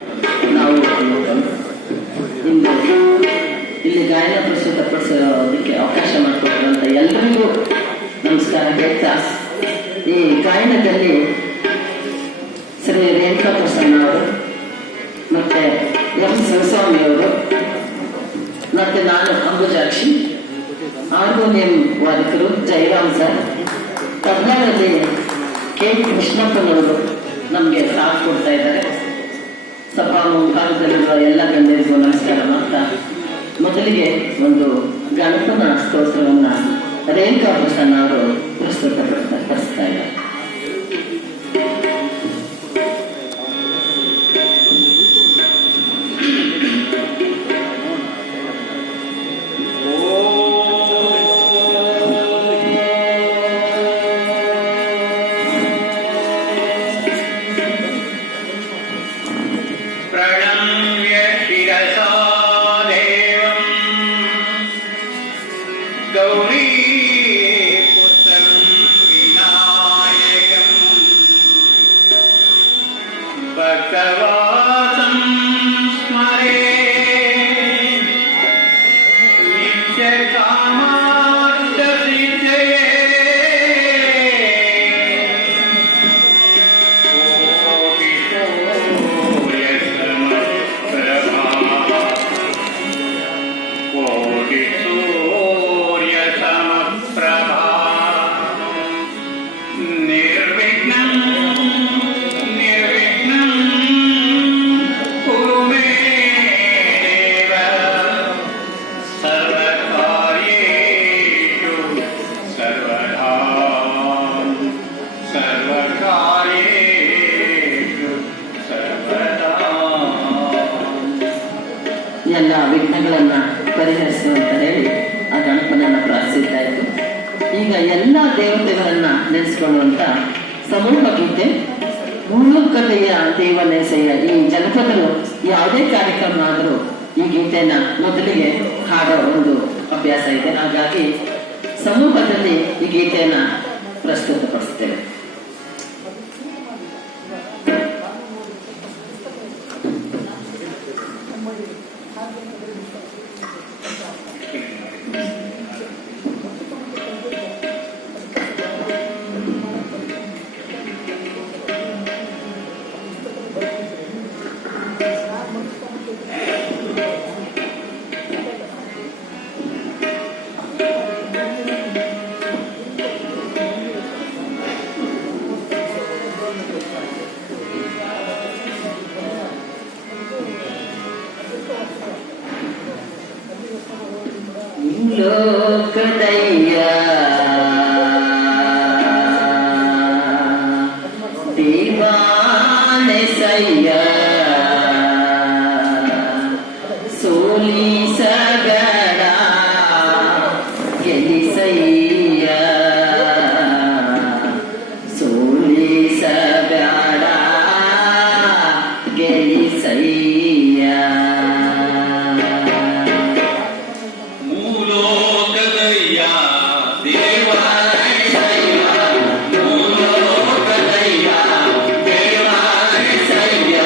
ನಾವು ಇಂದು ಇಲ್ಲಿ ಗಾಯನ ಪ್ರಸ್ತುತಪಡಿಸೋದಕ್ಕೆ ಅವಕಾಶ ಮಾಡಿಕೊಟ್ಟಿರುವಂಥ ಎಲ್ಲರಿಗೂ ನಮಸ್ಕಾರ ಹೇಳ್ತಾ, ಈ ಗಾಯನದಲ್ಲಿ ಶ್ರೀ ರೇಣುಕಾ ಪ್ರಸನ್ನ ಅವರು ಮತ್ತೆ ಎಂ ಶಿವಸ್ವಾಮಿಯವರು ಮತ್ತೆ ನಾನು ಅಂಬುಜಾಕ್ಷಿ, ಹಾರ್ಮೋನಿಯಂ ವಾದಕರು ಜಯರಾಮ್ ಸರ್, ತಬಲಾದಲ್ಲಿ ಕೆ ಕೃಷ್ಣಪ್ಪನವರು ನಮಗೆ ಸಾಥ್ ಕೊಡ್ತಾ ಇದ್ದಾರೆ. ಸಭಾ ಮುಂಭಾಗದಲ್ಲಿರುವ ಎಲ್ಲ ಗಣ್ಯರಿಗೂ ನಮಸ್ಕಾರ ಮಾಡ್ತಾ, ಮೊದಲಿಗೆ ಒಂದು ಗಣಪನ ಸ್ತೋತ್ರವನ್ನ ರೇಣುಕಾ ಪ್ರಸನ್ನ ಅವರು ಪ್ರಸ್ತುತಪಡಿಸ್ತಾ ಇದ್ದಾರೆ. ಎಲ್ಲ ವಿಘ್ನಗಳನ್ನ ಪರಿಹರಿಸುವಂತ ಹೇಳಿ ಆ ಗಣಪನನ್ನ ಪ್ರಾರ್ಥಿಸ್ತಾ ಇತ್ತು. ಈಗ ಎಲ್ಲ ದೇವತೆಗಳನ್ನ ನೆನೆಸ್ಕೊಳ್ಳುವಂತ ಸಮೂಹ ಗೀತೆ ಮೂಲಕತೆಯ ದೇವನೆಸೆಯ. ಈ ಜನಪದರು ಯಾವುದೇ ಕಾರ್ಯಕ್ರಮ ಆದರೂ ಈ ಗೀತೆನ ಮೊದಲಿಗೆ ಹಾಡೋ ಒಂದು ಅಭ್ಯಾಸ ಇದೆ. ಹಾಗಾಗಿ ಸಮೂಹದಲ್ಲಿ ಈ ಗೀತೆಯನ್ನ ಪ್ರಸ್ತುತಪಡಿಸ್ತೇವೆ. ಲೋಕದಯ್ಯ ದೇವಾನೆಸಯ್ಯ ಸೋಲಿಸಗಡ ಗೆಲಿಸಯ್ಯ ಸೋಲಿಸಬೇಡ ಗೆಲಿಸಯ್ಯ. ದೇವಾನೆಸಯ್ಯ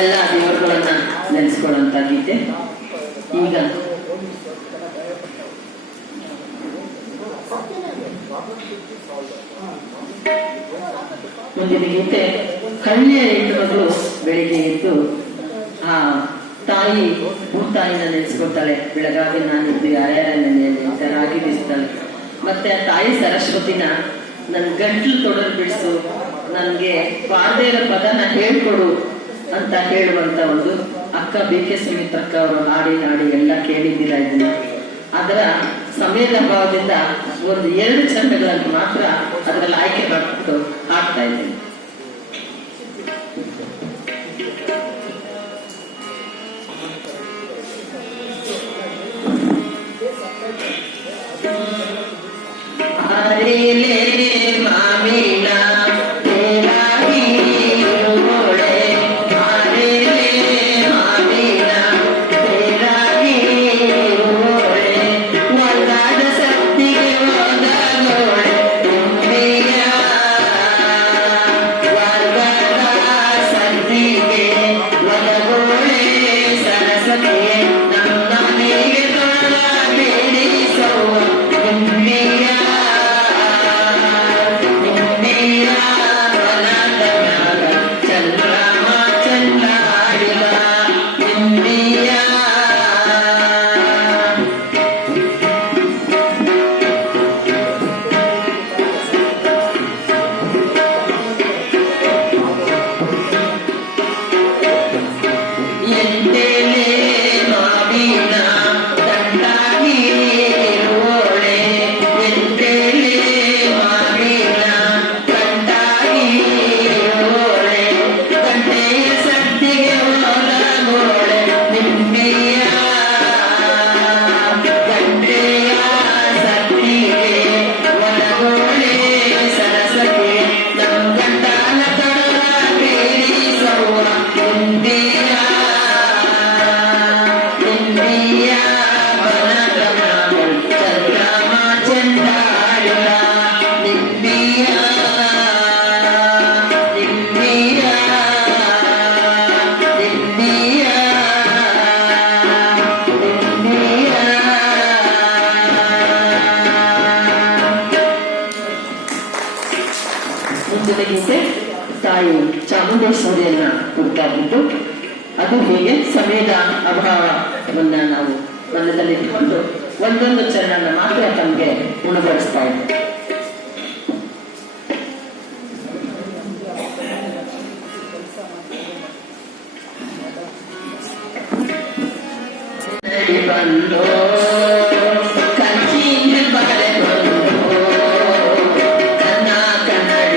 ಎಲ್ಲ ದೇವರುಗಳನ್ನ ನೆನೆಸ್ಕೊಳ್ಳುವಂತ ಗೀತೆ. ಈಗ ಮುಂದಿನ ಗೀತೆ, ಹಳ್ಳಿಯ ಹೆಣ್ಣುಮಗಳು ಬೆಳಿಗ್ಗೆ ಎದ್ದು ಆ ತಾಯಿ ಭೂತಾಯಿನ ನೆನೆಸ್ಕೊಳ್ತಾಳೆ. ಬೆಳಗಾವಿ ನಾನಿದ್ದು ಯಾರ್ಯಾರ ಮನೆಯಲ್ಲಿ ಅಂತ ರಾಗಿ ಬೀಸ್ತಾಳೆ. ಮತ್ತೆ ಆ ತಾಯಿ ಸರಸ್ವತಿನ ನನ್ ಗಂಟ್ಲು ತೊಡರು ಬಿಡಿಸು, ನನ್ಗೆ ಬಾರ್ದೇ ಇರೋ ಪದನ ಹೇಳ್ಕೊಡು ಅಂತ ಹೇಳುವಂತ ಒಂದು ಅಕ್ಕ ಬಿ ಕೆ ಸುಮಿತ್ರಕ್ಕ ಅವರು ಹಾಡಿ ಎಲ್ಲ ಕೇಳಿದ್ದೀರಾ ಇದನ್ನ. ಅದರ ಸಮಯದ ಅಭಾವದಿಂದ ಒಂದು 2 ಚಂದಗಳನ್ನು ಮಾತ್ರ ಅದರಲ್ಲಿ ಆಯ್ಕೆ ಮಾಡಿಬಿಟ್ಟು ಹಾಡ್ತಾ ಇದ್ದೇನೆ. ಮಾಮಿನ ಗೀತೆ ತಾಯಿ ಚಾಮುಂಡೇಶ್ವರಿಯನ್ನ ಹುಡುಕಾಗಿದ್ದು, ಅದು ಹೀಗೆ ಸಮಯದ ಅಭಾವವನ್ನ ನಾವು ಮನದಲ್ಲಿಟ್ಟುಕೊಂಡು ಒಂದೊಂದು ಚರಣನ ಮಾತ್ರ ತಮಗೆ ಉಣಬಡಿಸ್ತಾ ಇದ್ದೆ. ಬಂದೋ ಕಂಚಿನ ಬಗಲೆ ಬಂದೋ ಕನ್ನ ಕನ್ನಡ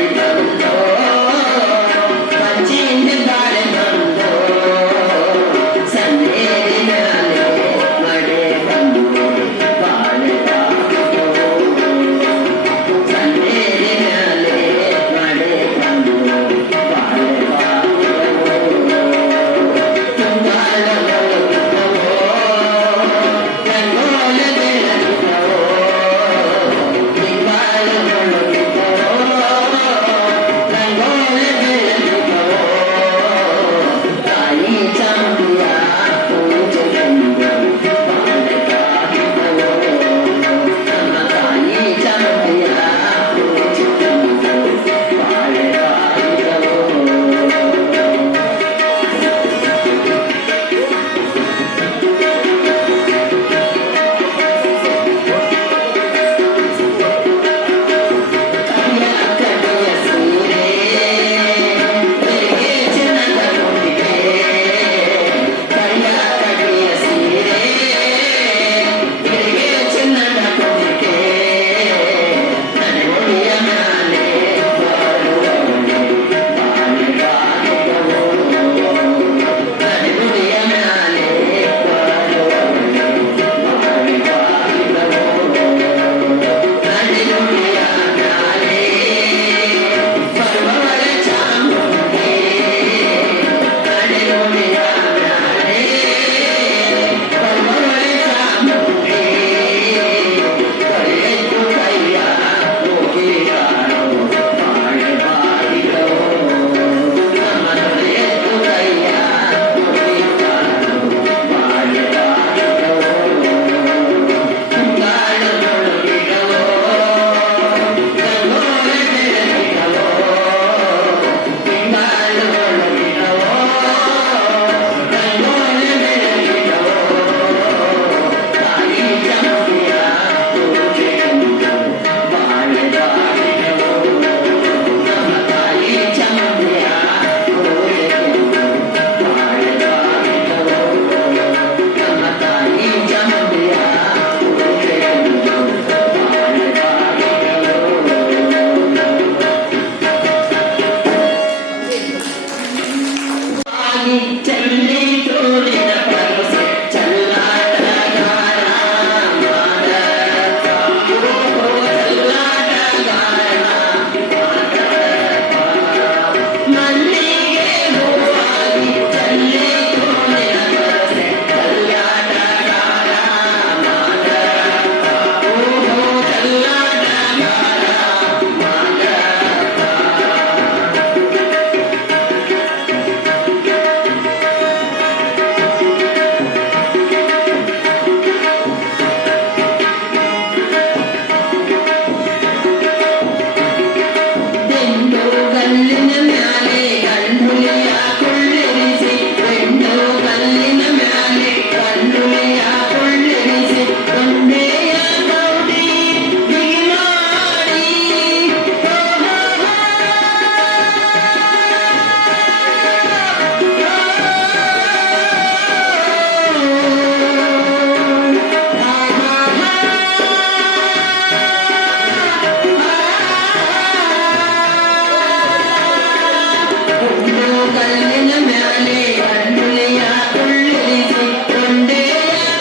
ಗಲ್ಲಿನ ಮ್ಯಾಲೆ ಗಂಡುಲಿಯ ಕುಳ್ಳಿರಿಸಿ ಗೊಂಡೆಯ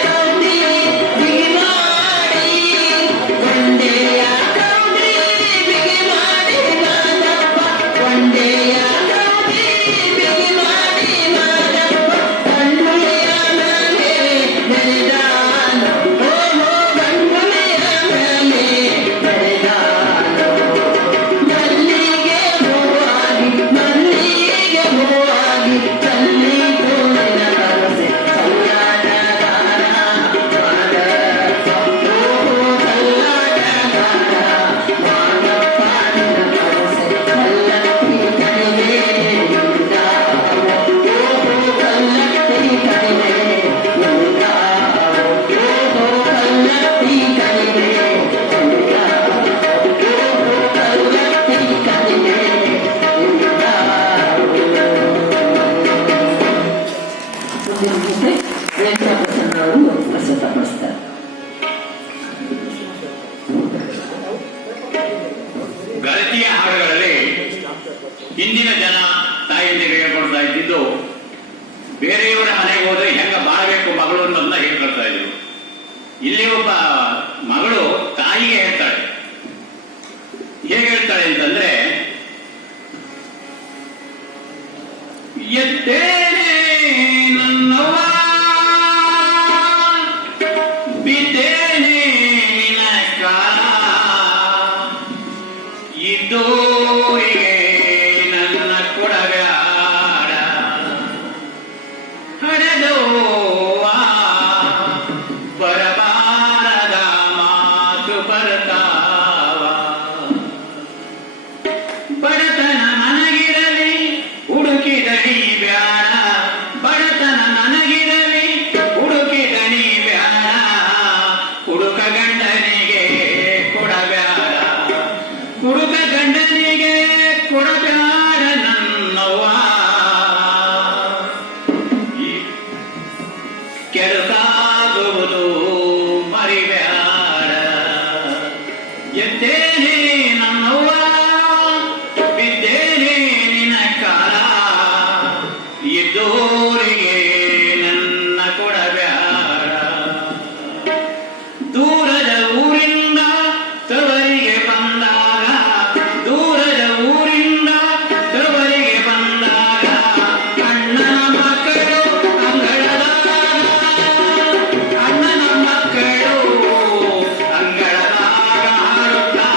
ಕೌದಿ ಬಿಗಿ ಮಾಡಿ ಗೊಂಡೆಯ ಕೌದಿ ಬಿಗಿ ಮಾಡಿ ಮಾದಪ್ಪ ಗೊಂಡೆಯ ಕೌದಿ ಬಿಗಿ ಮಾಡಿ ಮಾದಪ್ಪ ಗಂಡುಲಿಯ ಮ್ಯಾಲೆ ಬೆಳೆದಾನ ಓಹೋ ಗಂಡುಲಿಯ ಮ್ಯಾಲೆ ಬೆಳೆದಾನ ಮಲ್ಲಿಗೆ ಹೂವಾಗಿ ಮಲ್ಲಿಗೆ ಹೂವಾಗಿ ಕಲ್ಲಿ ತೋರಿನ ಕನಸೆ ಕಲ್ಲಾಟಗಾರ ಮಾದಪ್ಪ ಓಹೋ ಕಲ್ಲಾಟಗಾರ ಮಾದಪ್ಪ ನಿನ್ನ ಕನಸೆ ಕಲ್ಲತ್ತಿ ಕಣಿವೆ ನಿಂದಾವ ಓಹೋ ಕಲ್ಲತ್ತಿ ಕಣಿವೆ ನಿಂದಾವ ಓಹೋ ಕಲ್ಲತ್ತಿ ಕಣಿವೆ ನಿಂದಾವ ಓಹೋ ಕಲ್ಲತ್ತಿ ಕಣಿವೆ ಮುಂದಿನ ಗೀತೆ ವೆಂಕಟಪ್ರಸನ್ನ ಅವರು ಪ್ರಸ್ತುತಪಡಿಸ್ತಾರೆ. ಗರತಿಯ ಹಾಡುಗಳಲ್ಲಿ ಹಿಂದಿನ ಜನ ತಾಯಿಯಂದಿರಿಗೆ ಹೇಳ್ಕೊಡ್ತಾ ಇದ್ದಿದ್ದು ಬೇರೆಯವರ ಮನೆಗೆ ಹೋದ್ರೆ ಹೆಂಗ ಬಾಳ್ಬೇಕು ಮಗಳು ಅನ್ನೋದನ್ನ ಹೇಳ್ಕೊಳ್ತಾ ಇದ್ರು. ಇಲ್ಲಿ ಒಬ್ಬ ಮಗಳು ತಾಯಿಗೆ ಹೇಳ್ತಾಳೆ. ಹೇಗೆ ಹೇಳ್ತಾಳೆ ಅಂತಂದ್ರೆ, ಎದ್ದೇನೆ ನನ್ನವ್ವ ಬಿದ್ದೇನೆ ನಿನ್ನ ಕಾಲ ಇದ್ದೋರಿಗೆ ನನ್ನ ಕೊಡಬ್ಯಾಡ ಹಡೆದೋವ ಬರಬಾರದ ಮಾತು ಬರ್ತಾವ ಬಡತನ ನನಗಿರಲಿ ಹುಡುಕಿದಡಿ ಬ್ಯಾಡ ಬಡತನ ನನಗಿರಲಿ ಹುಡುಕಿದಡಿ ಬ್ಯಾಡ ಹುಡುಕ ಗಂಡನಿಗೆ ಕೊಡಬ್ಯಾಡ ಹುಡುಕ ಗಂಡನಿಗೆ ಕೊಡಬ್ಯಾಡ ನನ್ನವ್ವ ಈ ಕೆಡಕಾಗುವುದು ಮರಿಬ್ಯಾಡ ಎದ್ದೇನೆ ನನ್ನವ್ವ ಬಿದ್ದೇನೆ ನಿನ್ನ ಕಾಲ ಇದ್ದೋರಿಗೆ ನನ್ನ ಕೊಡಬ್ಯಾಡ ದೂರದ ಊರಿಂದ ತವರಿಗೆ ಬಂದಾಗ ದೂರದ ಊರಿಂದ ತವರಿಗೆ ಬಂದಾಗ ಅಣ್ಣನ ಮಕ್ಕಳು ಅಂಗಳದಾಗ ಅಣ್ಣನ ಮಕ್ಕಳು ಅಂಗಳದಾಗ ಹಾಡುತ್ತಾ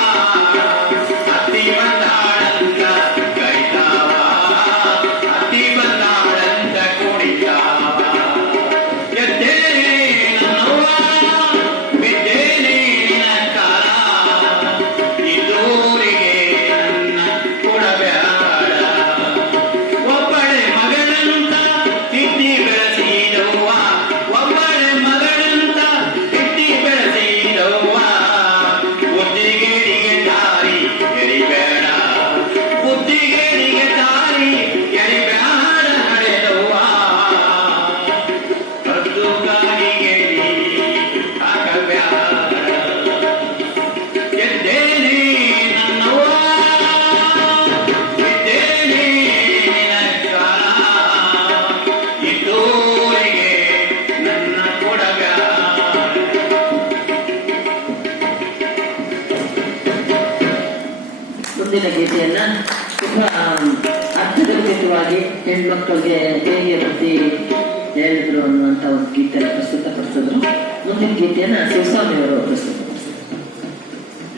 ಅತ್ತಿ ಬಂದಾಳಂತ ಕೈತಾವ ಅತ್ತಿ ಬಂದಾಳಂತ ಕುಣಿತಾವ ಎದ್ದೇನೆ ನನ್ನವ್ವ ಬಿದ್ದೇನೆ ನಿನ್ನ ಕಾಲ ಇದ್ದೋರಿಗೆ ನನ್ನ ಕೊಡಬ್ಯಾಡ ಒಬ್ಬಳೆ ಮಗಳಂತ ತಿದ್ದಿ ಬೆಳೆಸಿದವ್ವ ಒಬ್ಬಳೆ ಮಗಳಂತ ತಿದ್ದಿ ಬೆಳೆಸಿದವ್ವ ಬುದ್ಧಿಗೇಡಿಗೆ ದಾರಿ ಎಳಿಬೇಡ ಬುದ್ಧಿಗೇಡಿಗೆ ದಾರಿ ಎಳಿಬೇಡ ಹಡೆದವ್ವ ಹದ್ದು ಗಾಡಿಗೆ ಹಾಕಬ್ಯಾಡ ಎದ್ದೇನೆ ನನ್ನವ್ವ ಬಿದ್ದೇನೆ ನಿನ್ನ ಕಾಲ ಇದ್ದೋರಿಗೆ ನನ್ನ ಕೊಡಬ್ಯಾಡ ಮುಂದಿನ ಗೀತೆಯನ್ನ ತುಂಬಾ ಅರ್ಥಗರ್ಭಿತವಾಗಿ ಹೆಣ್ಮಕ್ಳಿಗೆ ಹೇಗೆ ಬುದ್ಧಿ ಹೇಳಿದ್ರು ಅನ್ನುವಂತ ಒಂದು ಗೀತೆಯನ್ನು ಪ್ರಸ್ತುತಪಡಿಸಿದ್ರು. ಮುಂದಿನ ಗೀತೆಯನ್ನ ಶಿವಸ್ವಾಮಿ ಅವರು ಪ್ರಸ್ತುತಪಡಿಸಿದ್ರು.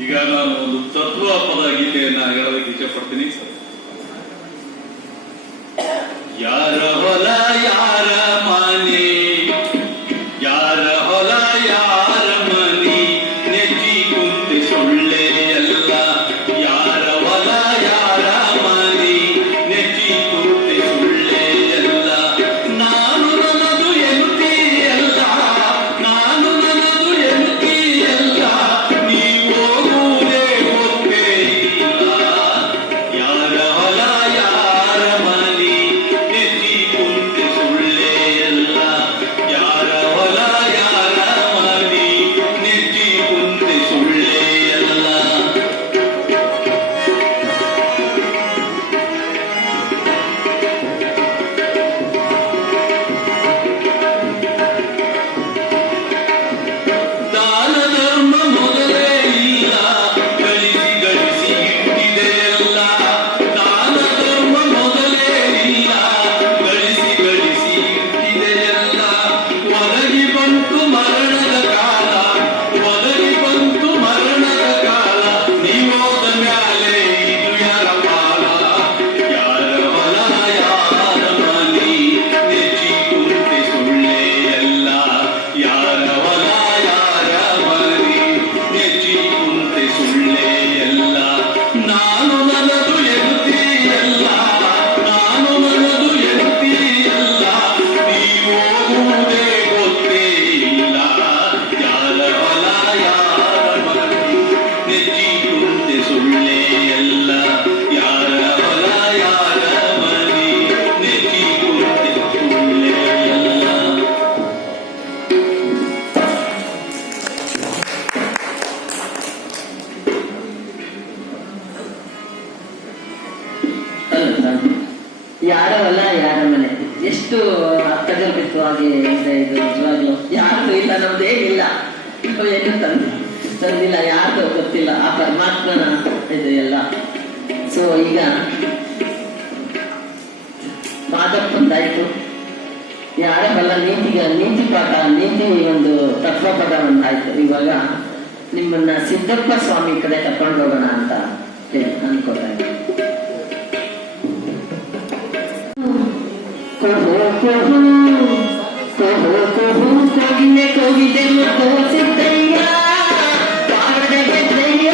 ಈಗ ನಾನು ಒಂದು ತತ್ವ ಪದ ಗೀತೆಯನ್ನ ಹೇಳೋದಕ್ಕೆ ಇಚ್ಛೆ ಪಡ್ತೀನಿ. ಯಾರ ಹೊಲ ಯಾರ ಮನೆ ಯಾರ ಹೊಲ ಯಾರ ಮನೆ ನೆಚ್ಚಿ ಕುಂತೆ ಸೊಳ್ಳೆ ಎಲ್ಲ ಯಾರ ಹೊಲ ಯಾರ ಮನೆ ನೆಚ್ಚಿ ಕುಂತೆ ಸೊಳ್ಳೆ ಎಲ್ಲ ನಾನು ನನ್ನದು ಎಂತಿ ಎಲ್ಲ ನಾನು ನನ್ನದು ಎಂತಿ ಎಲ್ಲ ನೀವು ಹೋಗುವುದೇ ಗೊತ್ತೇ ಇಲ್ಲ ಯಾರ ಹೊಲ ಯಾರ ಮನೆ ನೆಚ್ಚಿ ಕುಂತೆ ಸೊಳ್ಳೆ ಯಾರೋ ಅಲ್ಲ ಯಾರ ಮನೆ, ಎಷ್ಟು ಅರ್ಥಗರ್ಭಿತವಾಗಿ ಇದೆ ಇದು ನಿಜವಾಗ್ಲು. ಯಾರ್ದು ಇಲ್ಲ, ನಮ್ದೇನಿಲ್ಲ, ಏನು ತಂದಿಲ್ಲ, ಯಾರ್ದು ಗೊತ್ತಿಲ್ಲ, ಆ ಪರಮಾತ್ಮನ ಇದು ಎಲ್ಲ. ಸೊ ಈಗ ಮಾದಪ್ಪಂದಾಯ್ತು, ಯಾರ ಬಲ್ಲ ನೀತಿ ಪಾಠ, ನೀತಿ ಒಂದು ತತ್ವಪದ ಒಂದಾಯ್ತು. ಇವಾಗ ನಿಮ್ಮನ್ನ ಸಿದ್ದಪ್ಪ ಸ್ವಾಮಿ ಕಡೆ ತಕೊಂಡು ಹೋಗೋಣ ಅಂತ ಅನ್ಕೋತಾ ಇದ್ದೀನಿ. ಕೋಗಿದೆ ಮುದ್ದು ಸಿದ್ದಯ್ಯ, ಪಾವಡ ಗೆದ್ದಯ್ಯ,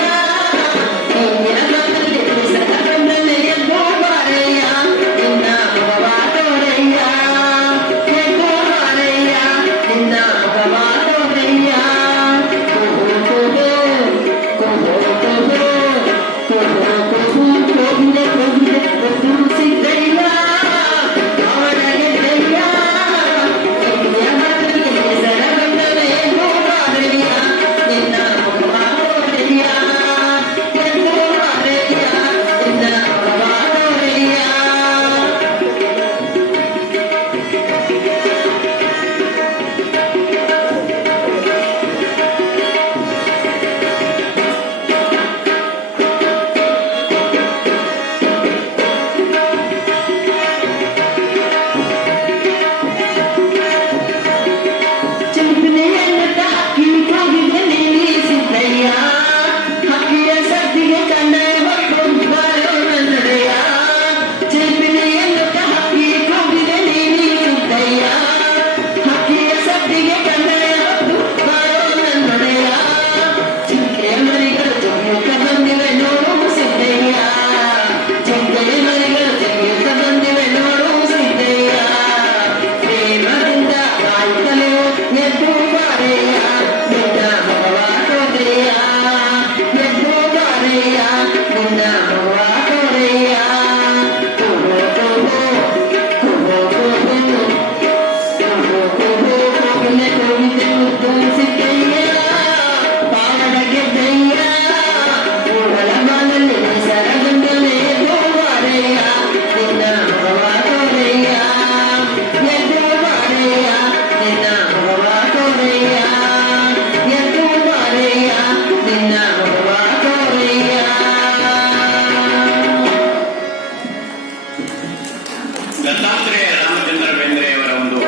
ದತ್ತಾತ್ರೇಯ ರಾಮಚಂದ್ರ ಬೇಂದ್ರೆಯವರ ಒಂದು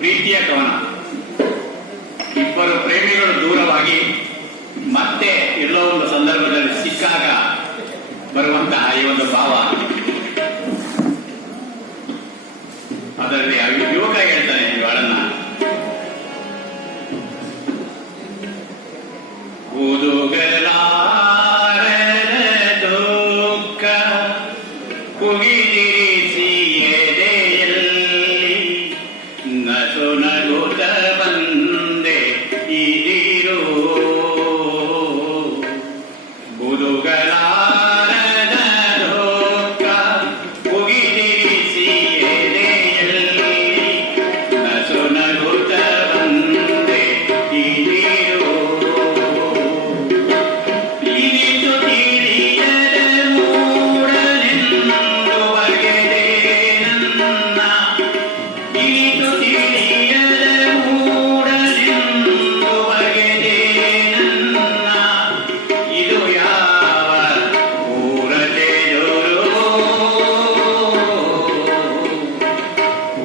ಪ್ರೀತಿಯ ಕವನ. ಇಬ್ಬರು ಪ್ರೇಮಿಗಳು ದೂರವಾಗಿ ಮತ್ತೆ ಎಲ್ಲೋ ಒಂದು ಸಂದರ್ಭದಲ್ಲಿ ಸಿಕ್ಕಾಗ ಬರುವಂತಹ ಈ ಒಂದು ಭಾವ. ಅದರಲ್ಲಿ ಯುವಕ ಹೇಳ್ತಾನೆ ಈ ಹಾಡನ್ನ, ಓದುಗಲಾರದ ದುಃಖ ಕುಗಿದಿರಿಸಿ ಎದೆಯಲ್ಲಿ ನಸು ನಗುತ್ತ ಬಂದೆ ಇದಿರು ಬುದುಗಲಾರದ ದುಃಖ ಕುಗಿದಿರಿಸಿ ಎದೆಯಲ್ಲಿ ನಸು ನಗುತ್ತ ಬಂದೆ ಇದಿರು ಇನಿತು ತಿಳಿಯದ ಮೂಡನೆಂದು ಬಗೆದೆ ನನ್ನ, ಇನಿತು ತಿಳಿಯದ ಮೂಡನೆಂದು ಬಗೆದೆ ನನ್ನ, ಇದು ಯಾವ ಊರತೆದುರು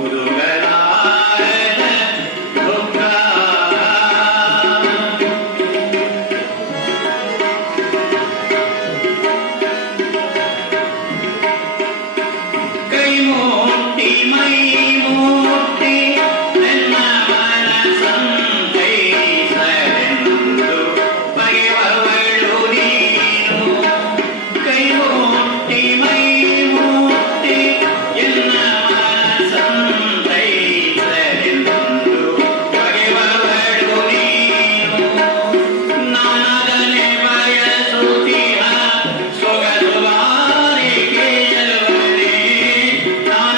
ಉದುಗಲಾರದ ದುಃಖ. ಕೈ ಮುಟ್ಟಿ ಮೈ ಮುಟ್ಟಿ ನನ್ನ ಮನಸಂತೈಸಲೆಂದು ಬಗೆವವಳು ನೀನು. ಕೈ ಮುಟ್ಟಿ ಮೈ ಮುಟ್ಟಿ ಎನ್ನ ಮನಸಂತೈಸಲೆಂದು ಬಗೆವವಳು ನೀನು. ನಾನದನೆ ಬಯಸುತ್ತಿಹ ಸೊಗಸು ಬಾರಿಕೆಯಲ್ವನೇ, ನಾನದನೆ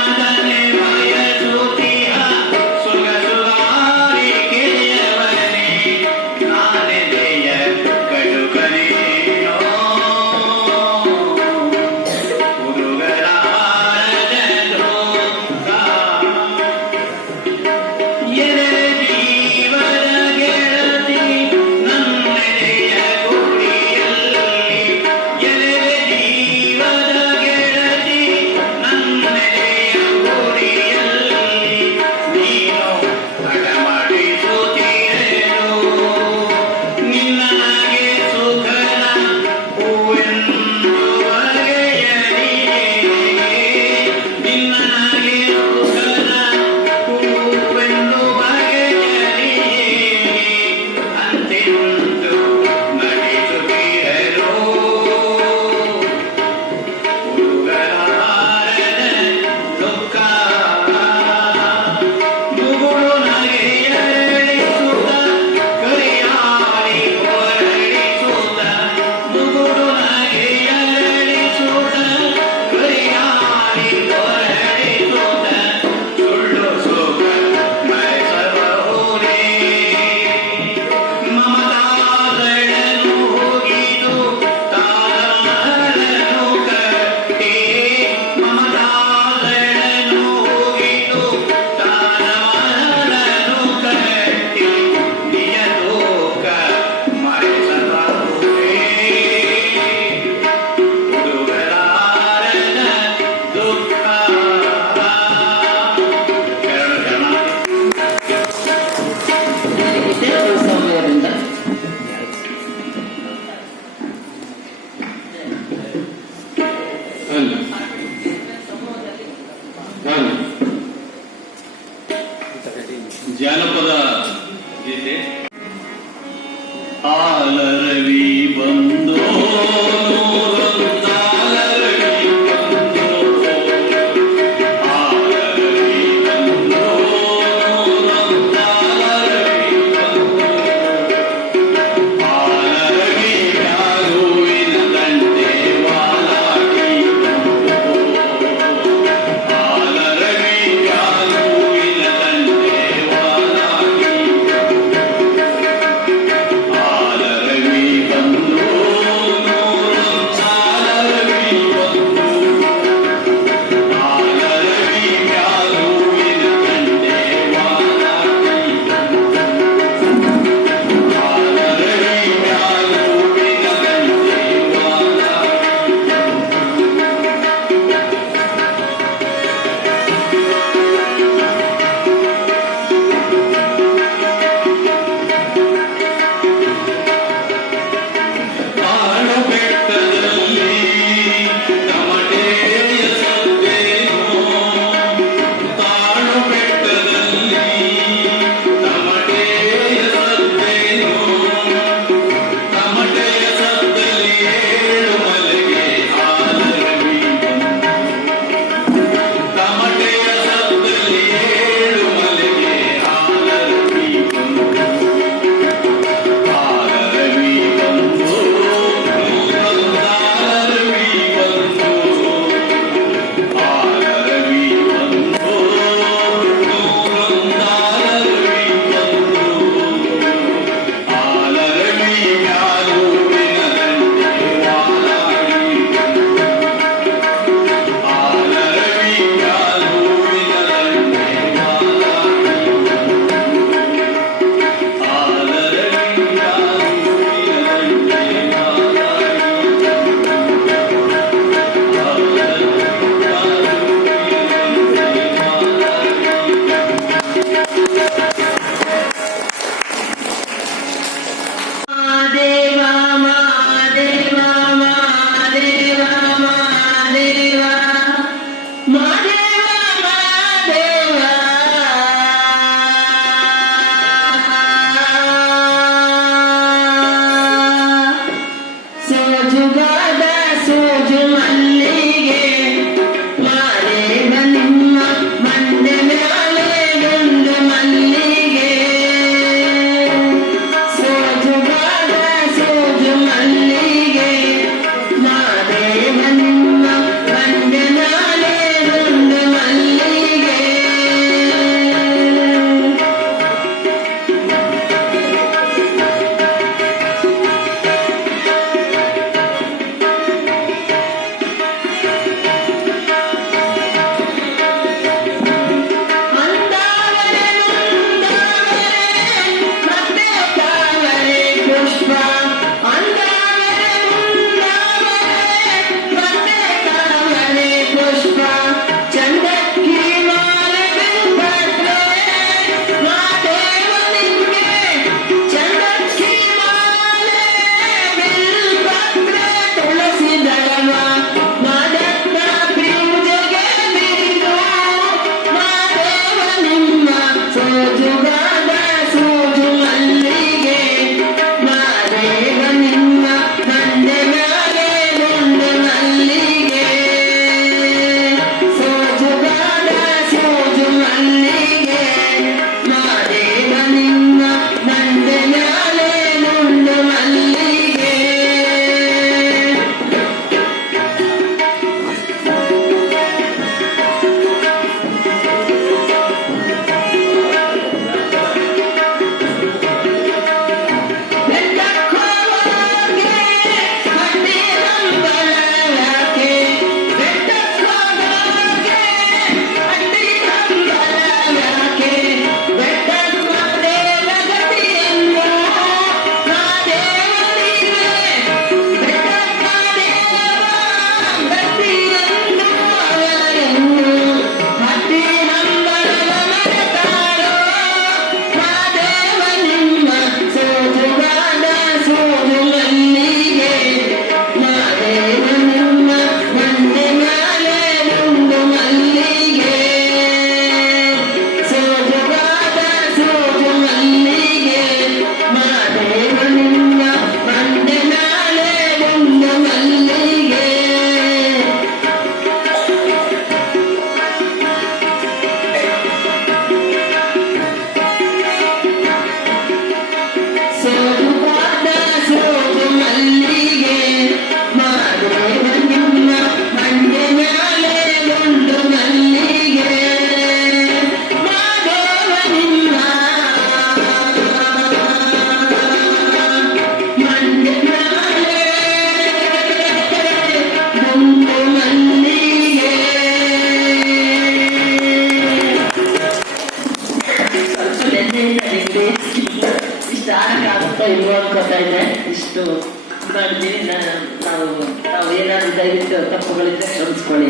ದಯವಿಟ್ಟು ತಪ್ಪುಗಳಿದ್ರೆ ಕ್ಷಮಿಸ್ಕೊಳ್ಳಿ.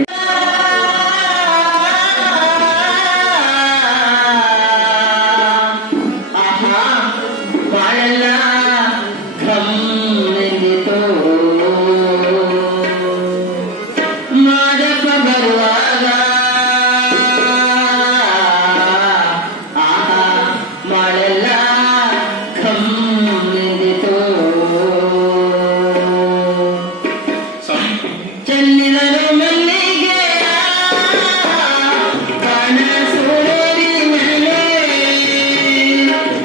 ಆಹಾ ಬಾಳೆಲ್ಲ ಘಮ್ಮೆಂದಿತು ಮಾಡಪ್ಪ ಬರುವಾಗ. ಆಹಾ ಬಾಳೆಲ್ಲ ಘಮ್ಮೆಂದಿತು ಚೆಲ್ಲಿದರು ಮಲ್ಲಿಗೆ ಬಾಣ ಸೂರೇರಿ ಮೇಲೆ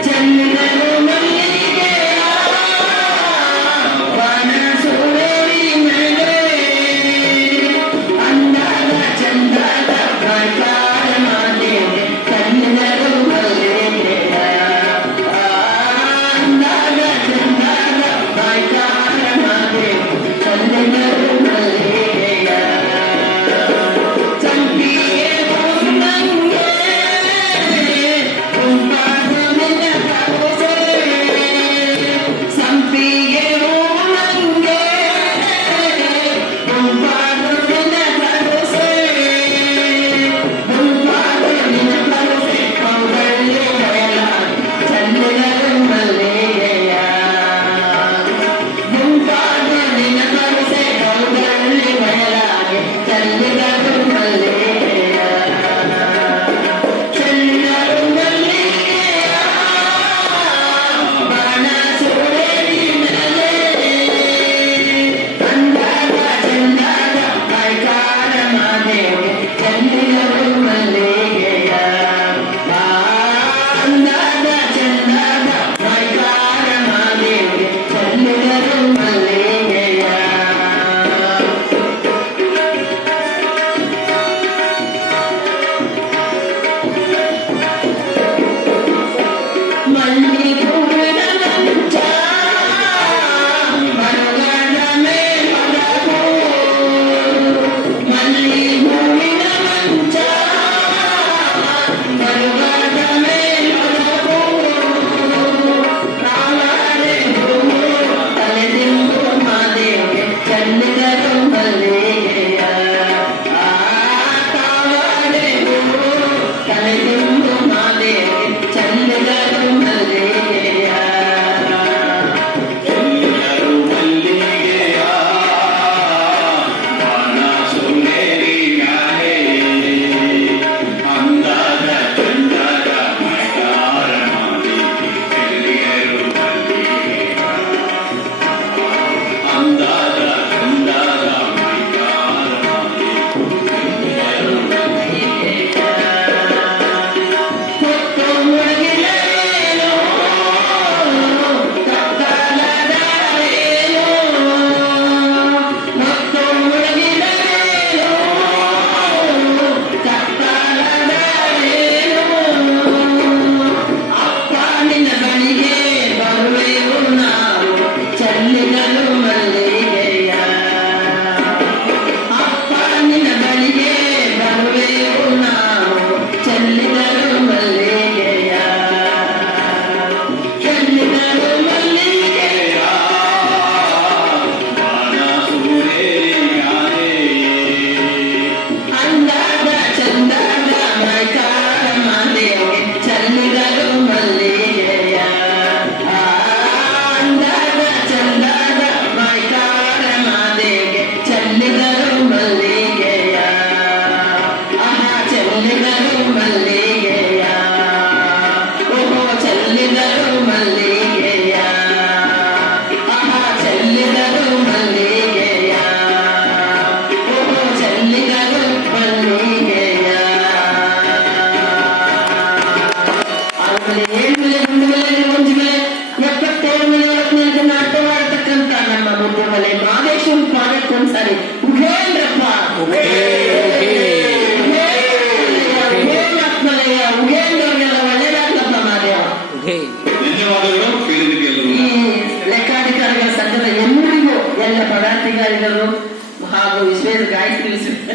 ಚೆಲ್ಲಿದರು ಮಲ್ಲಿಗೆ ಬಾಣ ಸೂರೇರಿ ಮೇಲೆ ಅಂದಾದ ಚಂದದ ಪ್ರಕಾರ ಮಾದೇವೆ ಚೆಲ್ಲಿದರು ಮಲ್ಲಿಗೆ ಅಂದಾದ ಚಂದದ ಪ್ರಕಾರ ಮಾದೇವೆ ಚೆಲ್ಲಿದರು ಮಲ್ಲಿಗೆಯ ಚಂಪಿಗೆ ಬಂದಂಗೆ ಕುಂಪಾದನಿನ ಕರುಸೆ ಸಂಪಿಗೆ ಬಂದಂಗೆ ಕುಂಪಾದನಿನ ಕರುಸೆ ಕುಂಪಾದನಿನ ಕರುಸೆ ಕೌಗಳ್ಳಿ ಬಯಲ ಚೆಲ್ಲಿದರು ಮಲ್ಲಿಗೆಯ ಗುಂಪಾದನಿನ ಕರುಸೆ ಕೌಗಳ್ಳಿ ಬಯಲಾಗೆ ಚೆಲ್ಲಿದರು ಮಲ್ಲಿಗೆಯ ಚೆಲ್ಲಿದರು ಮಲ್ಲಿಗೆಯ ಬಾಣ ಸೂರೇರಿ ಮೇಲೆ ಅಂದಾದ ಚಂದದ ಕೈಕಾರ ಮಾದೇವೆ ಚೆಲ್ಲಿದರು ಮಲ್ಲಿಗೆಯ ಅಂದಾದ ಚಂದದ ಕೈಕಾರ ಮಾದೇವೆ ಚೆಲ್ಲಿದರು ಮಲ್ಲಿಗೆಯ ಮಲ್ಲಿ ಹೂವಿನ ಮಂಚ ಮರಗಳ ಮೇಲೊರಗು ಮಲ್ಲಿ ಹೂವಿನ ಮಂಚ ಮರಗಳ ಮೇಲೊರಗು ಕಾವಾರೆ ಹೂವು ತಲೆದಿಂಬು ಮಾದೇವೆ ಚೆಲ್ಲಿದರು ಮಲ್ಲಿಗೆಯ ಕಾವಾರೆ ಹೂವು ತಲೆದಿಂಬು ಮಾದೇವೆ ಚೆಲ್ಲಿದರು ಮಲ್ಲಿಗೆಯ ಎಲ್ಲರೂ ಮಲ್ಲಿಗೆಯ ಬಾಣ ಸೂರೇರಿ ಮ್ಯಾಲೆ ಅಂದಾದ ಚಂದದ ಮೈದಾರ ಮಾದೇವಿ ಚೆಲ್ಲಿದರು ಮಲ್ಲಿಗೆಯ ಅಂದಾದ ಚಂದದ ಮೈದಾರ ಮಾದೇವಿ ಚೆಲ್ಲಿದರು ಮಲ್ಲಿಗೆಯ ಹೊತ್ತು ಮುಳುಗಿದರೇನೋ ಕತ್ತಲದರೇನೋ ಹೊತ್ತು ಮುಳುಗಿದರೇನೋ ಕತ್ತಲದರೇನೋ ಅಪ್ಪ ನಿನ್ನ ಬಳಿಗೆ ಬರುವೆವು ನಾವು ಚೆಲ್ಲಿದರು ಮಲ್ಲಿಗೆಯ ಅಪ್ಪ ನಿನ್ನ ಬಳಿಗೆ ಬರುವೆವು ನಾವು ಚೆಲ್ಲಿದರು ಮಲ್ಲಿಗೆಯ ಚೆಲ್ಲಿದರು ಮಲ್ಲಿಗೆಯ ಬಾಣ ಸೂರೇರಿ ಮ್ಯಾಲೆ ಅಂದಾದ ಚಂದದ ಮೈಕಾರ ಮಾದೇವೆ ಚೆಲ್ಲಿದರು ಮಲ್ಲಿಗೆಯ ಅಂದಾದ ಚಂದದ ಮೈಕಾರ ಮಾದೇವೆ ಚೆಲ್ಲಿದರು ಮಲ್ಲಿಗೆಯ ಆಹಾ ಚೆಲ್ಲಿದರು ಮಲ್ಲಿಗೆಯ ಓಹೋ ಚೆಲ್ಲಿದರು ಮಲ್ಲಿಗೆಯ ಆಹಾ ಚೆಲ್ಲಿದರು ಮಲ್ಲಿಗೆಯ ಓಹೋ ಚೆಲ್ಲಿದರು ಮಲ್ಲಿಗೆಯ ಆಮೇಲೆ 7 ಮೇಲೆ 1 ಮೇಲೆ 1 ಮೇಲೆ 77 ಮೇಲೆ 24 ನಾಟ್ಯ ಮಾಡತಕ್ಕಂತ ನಮ್ಮ ಮುದ್ದುಮಲೆ ಮಾದೇಶ್ವರ ಪ್ರಾಜೆಕ್ಟ್ ಒಂದ್ಸಾರಿ ಉಘೇಂದ್ರಪ್ಪ ಉಘೇಂದ್ರಪ್ಪನಯ್ಯ ಉಘೇಂದ್ರವ್ರಿಗೆಲ್ಲ ಒಳ್ಳೇದಾಗ್ಲಪ್ಪ ಮಾದೇವ. ಧನ್ಯವಾದಗಳು ಕೇಳಿದಕ್ಕೆ ಎಲ್ಲರೂ. ಈ ಲೆಕ್ಕಾಧಿಕಾರಿಗಳ ಸಂಘದ ಎಲ್ಲರಿಗೂ ಎಲ್ಲ ಪದಾಧಿಕಾರಿಗಳು ಹಾಗೂ ವಿಶ್ವೇಶ ಗಾಯತ್ರಿ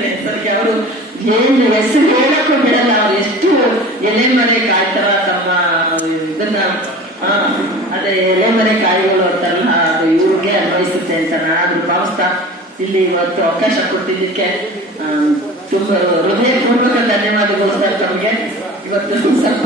ಹೆಸರಿಗೆ ಅವರು ಏನು ಹೆಸರು ಹೇಳಕ್ಕೂ ಬಿಡಲ್ಲ. ಅವ್ರು ಎಷ್ಟು ಎಲೆ ಮನೆ ಕಾಯ್ತಾರ ತಮ್ಮ ಇದನ್ನ ಅದೇ ಎಲೆ ಮನೆ ಕಾಯಿಗಳು ಅಂತಾರಲ್ಲ ಅದು ಇವ್ರಿಗೆ ಅನ್ವಯಿಸುತ್ತೆ ಅಂತ ನಾನು ಭಾವಿಸ್ತಾ ಇಲ್ಲಿ ಇವತ್ತು ಅವಕಾಶ ಕೊಟ್ಟಿದ್ದಕ್ಕೆ ತುಂಬ ಹೃದಯಪೂರ್ವಕ ಧನ್ಯವಾದಗಳು ಸರ್ ತಮಗೆ. ಇವತ್ತು ಸ್ವಲ್ಪ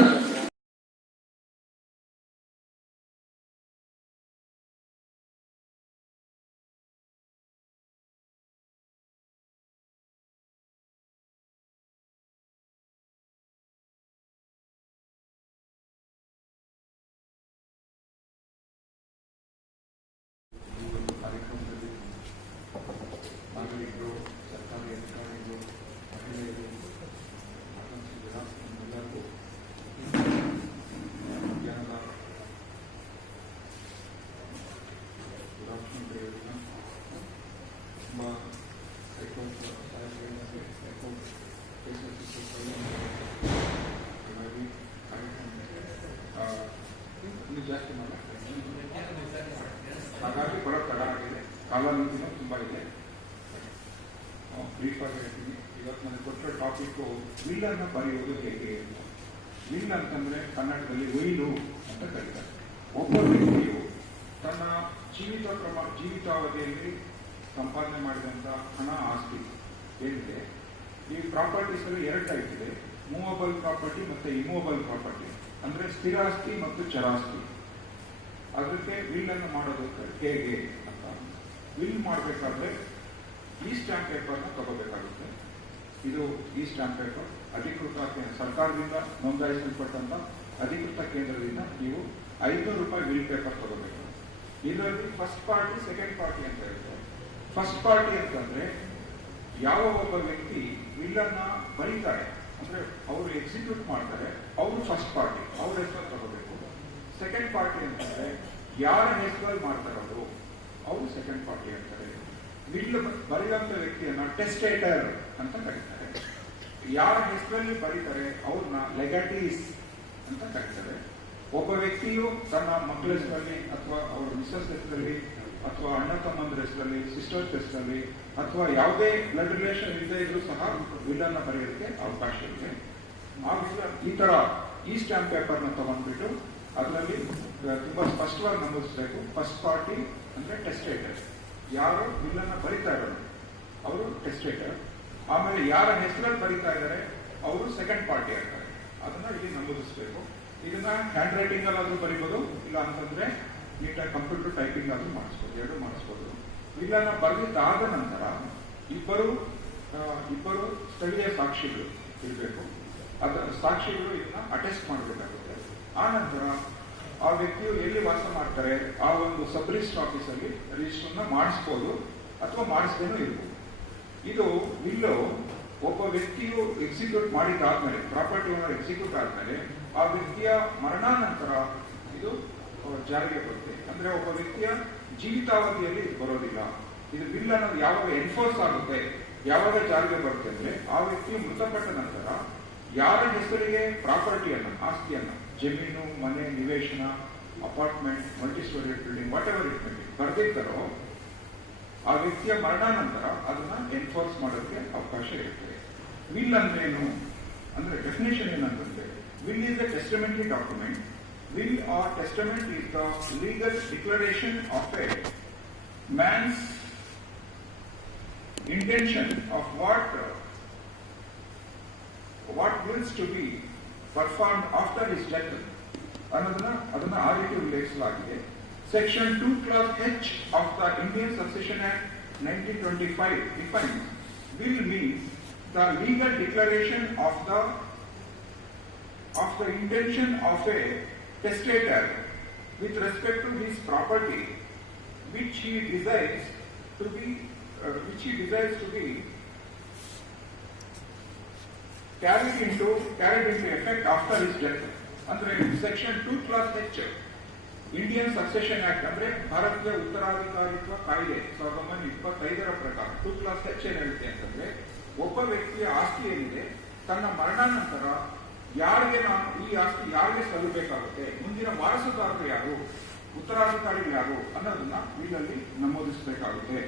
ನಾಗರಿಕರು, ಸರ್ಕಾರಿ ಅಧಿಕಾರಿಗಳು, ಮಹಿಳೆಯರು, ಎಲ್ಲರಿಗೂ ವಿಜ್ಞಾನದ ಗುಣಾತ್ಮಕತೆಯನ್ನು ತುಂಬ ಜಾಸ್ತಿ ಹಾಗಾಗಿ ಬರೋ ತಡಾಗಿದೆ, ಕಾಲಾಮಿತಿನೂ ತುಂಬ ಇದೆ. ಬ್ರೀಫ್ ಆಗಿ ಹೇಳ್ತೀನಿ. ಇವತ್ತು ನನಗೆ ಕೊಟ್ಟ ಟಾಪಿಕ್ಕು ವಿಲ್ ಅನ್ನು ಬರೆಯುವುದು ಹೇಗೆ ಅಂತ. ವಿಲ್ ಅಂತಂದ್ರೆ ಕನ್ನಡದಲ್ಲಿ ಒಯ್ಲು ಅಂತ ಕರೀತಾರೆ. ಒಬ್ಬ ವ್ಯಕ್ತಿಯು ತನ್ನ ಜೀವಿತಾವಧಿಯಲ್ಲಿ ಸಂಪಾದನೆ ಮಾಡಿದಂಥ ಹಣ, ಆಸ್ತಿ ಏನಿದೆ, ಈ ಪ್ರಾಪರ್ಟೀಸ್ ಅಲ್ಲಿ 2 ಟೈಪ್ ಇದೆ: ಮೂವಬಲ್ ಪ್ರಾಪರ್ಟಿ ಮತ್ತೆ ಇಮೂವಬಲ್ ಪ್ರಾಪರ್ಟಿ, ಅಂದ್ರೆ ಸ್ಥಿರಾಸ್ತಿ ಮತ್ತು ಚರಾಸ್ತಿ. ಅದಕ್ಕೆ ವಿಲ್ ಅನ್ನು ಮಾಡೋದಕ್ಕೆ ಹೇಗೆ ಅಂತ, ವಿಲ್ ಮಾಡಬೇಕಾದ್ರೆ ಈ ಸ್ಟ್ಯಾಂಪ್ ಪೇಪರ್ನ ತಗೋಬೇಕಾಗುತ್ತೆ. ಇದು ಈ ಸ್ಟ್ಯಾಂಪ್ ಪೇಪರ್ ಅಧಿಕೃತ ಸರ್ಕಾರದಿಂದ ನೋಂದಾಯಿಸಲ್ಪಟ್ಟಂತ ಅಧಿಕೃತ ಕೇಂದ್ರದಿಂದ ನೀವು 500 ರೂಪಾಯಿ ವಿಲ್ ಪೇಪರ್ ತಗೋಬೇಕು. ಇದರಲ್ಲಿ ಫಸ್ಟ್ ಪಾರ್ಟಿ, ಸೆಕೆಂಡ್ ಪಾರ್ಟಿ ಅಂತ ಇರುತ್ತೆ. ಫಸ್ಟ್ ಪಾರ್ಟಿ ಅಂತಂದ್ರೆ ಯಾವ ಒಬ್ಬ ವ್ಯಕ್ತಿ ವಿಲ್ ಅನ್ನ ಬರೀತಾರೆ, ಅಂದ್ರೆ ಅವರು ಎಕ್ಸಿಕ್ಯೂಟ್ ಮಾಡ್ತಾರೆ, ಅವರು ಫಸ್ಟ್ ಪಾರ್ಟಿ, ಅವ್ರ ಹೆಸರು ತಗೋಬೇಕು. ಸೆಕೆಂಡ್ ಪಾರ್ಟಿ ಅಂತಂದ್ರೆ ಯಾರ ಹೆಸರಲ್ಲಿ ಮಾಡ್ತಾರವರು, ಅವರು ಸೆಕೆಂಡ್ ಪಾರ್ಟಿ ಅಂತಾರೆ. ವಿಲ್ ಬರೆಯುವಂತ ವ್ಯಕ್ತಿಯನ್ನ ಟೆಸ್ಟೇಟರ್ ಅಂತ ಕರೀತಾರೆ. ಯಾರ ಹೆಸರಲ್ಲಿ ಬರೀತಾರೆ ಅವ್ರನ್ನ ಲೆಗಾಟೀಸ್ ಅಂತ ಕರೀತಾರೆ. ಒಬ್ಬ ವ್ಯಕ್ತಿಯು ತನ್ನ ಮಕ್ಕಳ ಹೆಸರಲ್ಲಿ ಅಥವಾ ಅವ್ರ ಮಿಸಸ್ ಹೆಸರಲ್ಲಿ ಅಥವಾ ಅಣ್ಣ ತಮ್ಮಂದ್ರ ಹೆಸರಲ್ಲಿ, ಸಿಸ್ಟರ್ಸ್ ಹೆಸರಲ್ಲಿ ಅಥವಾ ಯಾವುದೇ ಬ್ಲಡ್ ರಿಲೇಷನ್ ಇಲ್ಲದೆ ಇದ್ರೂ ಸಹ ವಿಲ್ ಅನ್ನ ಬರೆಯೋದಕ್ಕೆ ಅವಕಾಶ ಇದೆ. ಆ ಈ ತರ ಈ ಸ್ಟ್ಯಾಂಪ್ ಪೇಪರ್ನ ತಗೊಂಡ್ಬಿಟ್ಟು ಅದರಲ್ಲಿ ತುಂಬಾ ಸ್ಪಷ್ಟವಾಗಿ ನಮೂದಿಸಬೇಕು. ಫಸ್ಟ್ ಪಾರ್ಟಿ ಅಂದ್ರೆ ಟೆಸ್ಟೇಟರ್, ಯಾರು ವಿಲ್ ಅನ್ನ ಬರಿತಾ ಇರೋದು ಅವರು ಟೆಸ್ಟೇಟರ್. ಆಮೇಲೆ ಯಾರ ಹೆಸರಲ್ಲಿ ಬರಿತಾ ಇದ್ದಾರೆ ಅವರು ಸೆಕೆಂಡ್ ಪಾರ್ಟಿ ಆಗ್ತಾರೆ. ಅದನ್ನ ಇಲ್ಲಿ ನಮೂದಿಸಬೇಕು. ಇದನ್ನ ಹ್ಯಾಂಡ್ ರೈಟಿಂಗ್ ಅಲ್ಲಾದ್ರೂ ಬರಿಬೋದು, ಇಲ್ಲ ಅಂತಂದ್ರೆ ನೀಟಾಗಿ ಕಂಪ್ಯೂಟರ್ ಟೈಪಿಂಗ್ ಆದ್ರೂ ಮಾಡಿಸ್ಬೋದು, 2 ಮಾಡಿಸ್ಬೋದು. ವಿಲ್ ಅನ್ನ ಬರೆದಿದ್ದಾದ ನಂತರ ಇಬ್ಬರು ಸ್ಥಳೀಯ ಸಾಕ್ಷಿಗಳು ಇರಬೇಕು. ಅದರ ಸಾಕ್ಷಿಗಳು ಇದನ್ನ ಅಟೆಸ್ಟ್ ಮಾಡಬೇಕಾಗುತ್ತೆ. ಆ ನಂತರ ಆ ವ್ಯಕ್ತಿಯು ಎಲ್ಲಿ ವಾಸ ಮಾಡ್ತಾರೆ ಆ ಒಂದು ಸಬ್ ರಿಜಿಸ್ಟರ್ ಆಫೀಸಲ್ಲಿ ರಿಜಿಸ್ಟರ್ನ ಮಾಡಿಸ್ಬೋದು ಅಥವಾ ಮಾಡಿಸದೇನೂ ಇರ್ಬೋದು. ಇದು ವಿಲ್ಲು ಒಬ್ಬ ವ್ಯಕ್ತಿಯು ಎಕ್ಸಿಕ್ಯೂಟ್ ಮಾಡಿದ್ದಾದ್ಮೇಲೆ, ಪ್ರಾಪರ್ಟಿ ಓನರ್ ಎಕ್ಸಿಕ್ಯೂಟ್ ಆದ್ಮೇಲೆ ಆ ವ್ಯಕ್ತಿಯ ಮರಣಾನಂತರ ಇದು ಜಾರಿಗೆ ಬರುತ್ತೆ. ಅಂದ್ರೆ ಒಬ್ಬ ವ್ಯಕ್ತಿಯ ಜೀವಿತಾವಧಿಯಲ್ಲಿ ಇದು ಬರೋದಿಲ್ಲ. ಇದು ವಿಲ್ ಅನ್ನೋದು ಯಾವಾಗ ಎನ್ಫೋರ್ಸ್ ಆಗುತ್ತೆ, ಯಾವಾಗ ಜಾರಿಗೆ ಬರುತ್ತೆ ಅಂದ್ರೆ ಆ ವ್ಯಕ್ತಿಯು ಮೃತಪಟ್ಟ ನಂತರ ಯಾರ ಹೆಸರಿಗೆ ಪ್ರಾಪರ್ಟಿಯನ್ನ, ಆಸ್ತಿಯನ್ನ, ಜಮೀನು, ಮನೆ, ನಿವೇಶನ, apartment, multistorey building, whatever it may be ಬರ್ದಿದ್ದಾರೋ ಆ ವ್ಯಕ್ತಿಯ ಮರಣಾನಂತರ ಅದನ್ನ ಎನ್ಫೋರ್ಸ್ ಮಾಡೋದಕ್ಕೆ ಅವಕಾಶ ಇರ್ತದೆ. ವಿಲ್ ಅಂದ್ರೇನು ಅಂದ್ರೆ ಡೆಫಿನೇಷನ್ ಏನಂತಂದ್ರೆ, will is the testamentary document. Will or testament is the legal declaration of a man's intention of what wills to be performed after his death. ಅದನ್ನ ಆ ರೀತಿ ಉಲ್ಲೇಖಿಸಲಾಗಿದೆ. Section 2 Clause H of the Indian Succession Act 1925 defines will means the legal declaration of the intention of a testator with respect to his property which he desires to be carried into effect after his death. ಅಂದ್ರೆ section 2 Clause H Indian succession act ಅಂದ್ರೆ ಭಾರತೀಯ ಉತ್ತರಾಧಿಕಾರಿತ್ವ ಕಾಯ್ದೆ 1925ರ ಪ್ರಕಾರ 2 Clause H ಏನ್ ಹೇಳುತ್ತೆ ಅಂತಂದ್ರೆ, ಒಬ್ಬ ವ್ಯಕ್ತಿಯ ಆಸ್ತಿ ಏನಿದೆ ತನ್ನ ಮರಣಾನಂತರ ಯಾರಿಗೆ ಈ ಆಸ್ತಿ ಯಾರಿಗೆ ಸಲ್ಲಬೇಕಾಗುತ್ತೆ, ಮುಂದಿನ ವಾರಸುದಾರರು ಯಾರು, ಉತ್ತರಾಧಿಕಾರಿಗಳು ಯಾರು ಅನ್ನೋದನ್ನ ವಿಲ್ ಅಲ್ಲಿ ನಮೂದಿಸಬೇಕಾಗುತ್ತೆ.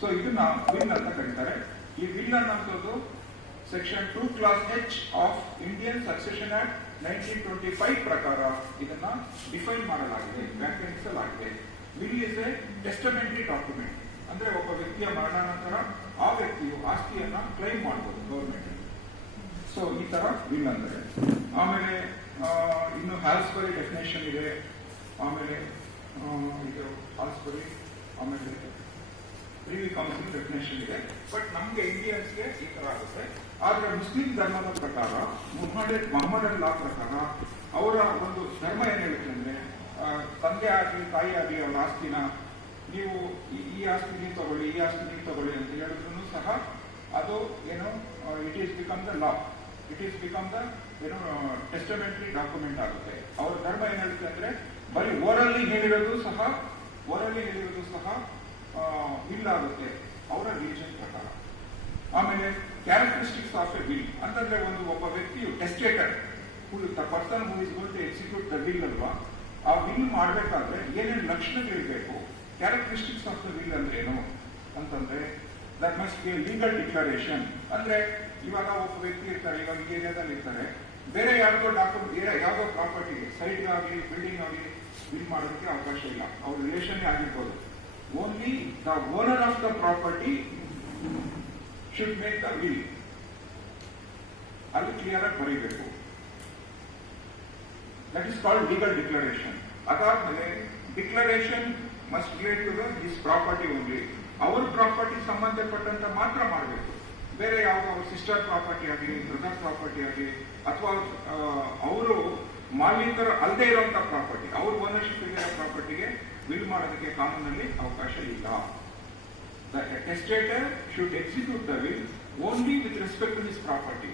ಸೊ ಇದನ್ನ ವಿಲ್ ಅಂತ ಕರೀತಾರೆ. ಈ ವಿಲ್ ಅನ್ನೋದು section 2 Clause H of Indian succession act 1925 ಪ್ರಕಾರ ಇದನ್ನ ಡಿಫೈನ್ ಮಾಡಲಾಗಿದೆ, ವ್ಯಾಖ್ಯಾನಿಸಲಾಗಿದೆ. Will is a testamentary document. ಅಂದ್ರೆ ಒಬ್ಬ ವ್ಯಕ್ತಿಯ ಮರಣಾನಂತರ ಆ ವ್ಯಕ್ತಿಯು ಆಸ್ತಿಯನ್ನ ಕ್ಲೈಮ್ ಮಾಡಬಹುದು ಗೌರ್ಮೆಂಟ್. ಸೊ ಈ ತರ ವಿಲ್ ಅಂದ್ರೆ. ಆಮೇಲೆ ಇನ್ನು ಹಾಲ್ಸ್ಬರಿ ಡೆಫಿನೇಷನ್ ಇದೆ. ಆಮೇಲೆ ಇದು ಹಾಲ್ಸ್ಬರಿ, ಆಮೇಲೆ ಪ್ರಿವಿ ಕೌನ್ಸಿಲ್ ಡೆಫಿನೇಷನ್ ಇದೆ. ಬಟ್ ನಮ್ಗೆ ಇಂಡಿಯನ್ಸ್ಗೆ ಈ ತರ ಆಗುತ್ತೆ. ಆದ್ರೆ ಮುಸ್ಲಿಂ ಧರ್ಮದ ಪ್ರಕಾರ ಮೊಹಮ್ಮದನ್ ಲಾ ಪ್ರಕಾರ ಅವರ ಒಂದು ಧರ್ಮ ಏನ್ ಹೇಳುತ್ತೆ ಅಂದ್ರೆ, ತಂದೆ ಆಗಲಿ ತಾಯಿ ಆಗಲಿ ಅವರ ಆಸ್ತಿನ ನೀವು ಈ ಆಸ್ತಿ ನೀವು ತಗೊಳ್ಳಿ, ಈ ಆಸ್ತಿ ನೀವು ತಗೊಳ್ಳಿ ಅಂತ ಹೇಳಿದ್ರು ಸಹ ಅದು ಏನು it is become the law, it is become the ಏನು ಟೆಸ್ಟಮೆಂಟರಿ ಡಾಕ್ಯುಮೆಂಟ್ ಆಗುತ್ತೆ. ಅವರ ಧರ್ಮ ಏನ್ ಹೇಳುತ್ತೆ ಅಂದ್ರೆ ಬರೀ ಓರಲ್ಲಿ ಹೇಳಿರೋದು ಸಹ ವಿಲ್ ಆಗುತ್ತೆ ಅವರ ರಿಲಿಜನ್ ಪ್ರಕಾರ. ಆಮೇಲೆ ಕ್ಯಾರೆಕ್ಟರಿಸ್ಟಿಕ್ಸ್ ಆಫ್ ಎ ವಿಲ್ ಅಂತಂದ್ರೆ ಒಬ್ಬ ವ್ಯಕ್ತಿಯು testator the person who is going to execute the will ಅಲ್ವಾ, ಆ ವಿಲ್ ಮಾಡಬೇಕಾದ್ರೆ ಏನೇನು ಲಕ್ಷಣಗಳಿರಬೇಕು, ಕ್ಯಾರೆಕ್ಟರಿಸ್ಟಿಕ್ಸ್ ಆಫ್ ದ ವಿಲ್ ಅಂದ್ರೆ ಏನು ಅಂತಂದ್ರೆ that must be legal declaration. ಅಂದ್ರೆ ಇವಾಗ ಒಬ್ಬ ವ್ಯಕ್ತಿ ಇರ್ತಾರೆ, ಇವಾಗ ಈ ಏರಿಯಾದಲ್ಲಿ ಇರ್ತಾರೆ, ಬೇರೆ ಯಾವುದೋ ಯಾವುದೋ ಪ್ರಾಪರ್ಟಿಗೆ ಸೈಟ್ ಆಗಲಿ ಬಿಲ್ಡಿಂಗ್ ಆಗಲಿ ವಿಲ್ ಮಾಡೋದಕ್ಕೆ ಅವಕಾಶ ಇಲ್ಲ. ಅವ್ರ ರಿಲೇಷನ್ ಆಗಿರ್ಬೋದು. Only the owner of the property should make the will. ಅಲ್ಲಿ ಕ್ಲಿಯರ್ ಆಗಿ ಬರೀಬೇಕು. That is called legal declaration. ಅದಾದ್ಮೇಲೆ declaration must relate to this property only. ಅವ್ರ ಪ್ರಾಪರ್ಟಿ ಸಂಬಂಧಪಟ್ಟಂತ ಮಾತ್ರ ಮಾಡಬೇಕು. ಬೇರೆ ಯಾವುದೋ ಅವ್ರ ಸಿಸ್ಟರ್ ಪ್ರಾಪರ್ಟಿ ಆಗಲಿ, ಬ್ರದರ್ ಪ್ರಾಪರ್ಟಿ ಆಗಲಿ, ಅಥವಾ ಅವರು ಮಾಲೀಕರು ಅಲ್ಲದೆ ಇರುವಂತಹ ಪ್ರಾಪರ್ಟಿ, ಅವ್ರ ಓನರ್ಶಿಪ್ ಇರೋ ಪ್ರಾಪರ್ಟಿಗೆ ವಿಲ್ ಮಾಡೋದಕ್ಕೆ ಕಾನೂನಲ್ಲಿ ಅವಕಾಶ ಇಲ್ಲ. The testator should execute the will only with respect to this property.